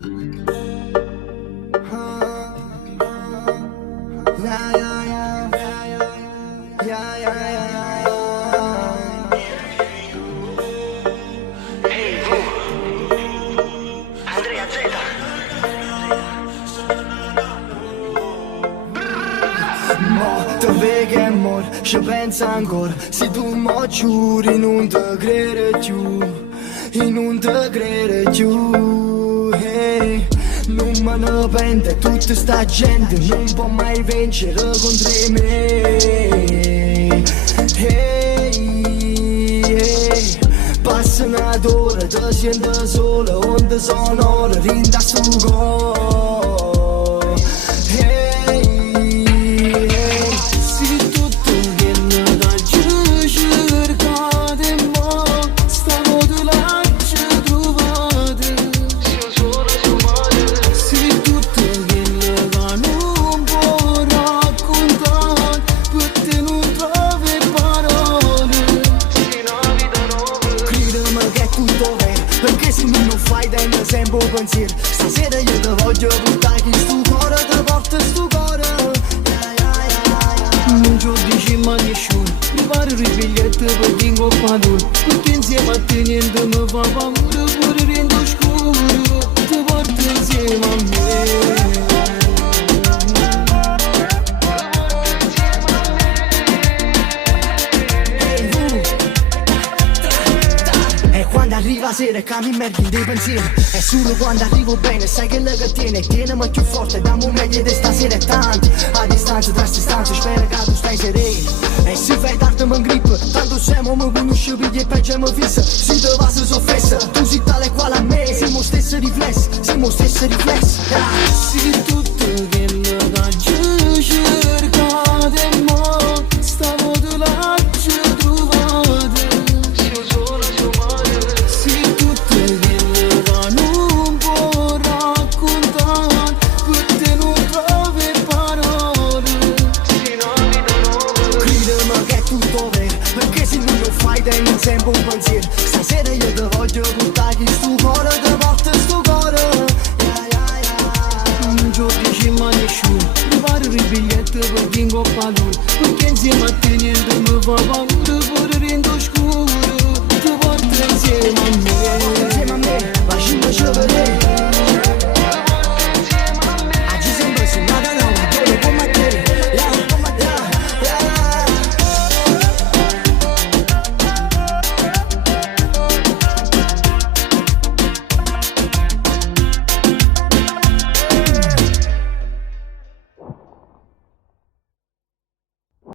Te veghe amor și pensa ancora se tu mo giuri non te credere più e non te credere più hey. Non me ne pente tutta sta gente non può mai vincere contro me hey, hey. Passa un'ora te senti sola onde sonora rinda su cuore hey. Sempre un pensiero, stasera io te voglio buttare chi stu cuore, te porta stu cuore non ci ho dici ma nessuno, prepara il biglietto per dingo a padul perché insieme a te niente mi fa paura, pure rendo scuro ti porto insieme a me. Arriva sera che mi merdi dei pensieri è solo quando arrivo bene sai che lei che tiene più forte dammi meglio di stasera è tanto a distanza tra sti stanze spero che tu stai sereno e se fai tardi mi ingrippo tanto siamo mi conosci pigli e peggio mi fissa si te va se soffessa tu sei tale quale a me siamo stessi riflessi si tutto che lo da giù cercate mo stavo tu là ci trovate sempre un pensiero stasera io te voglio buttare chi stu cuore te porta stu cuore non ci ho dici ma nessuno prepara il biglietto per dingo a padul perché insieme a te niente mi fa paura pure rendo scuro ti porto insieme a me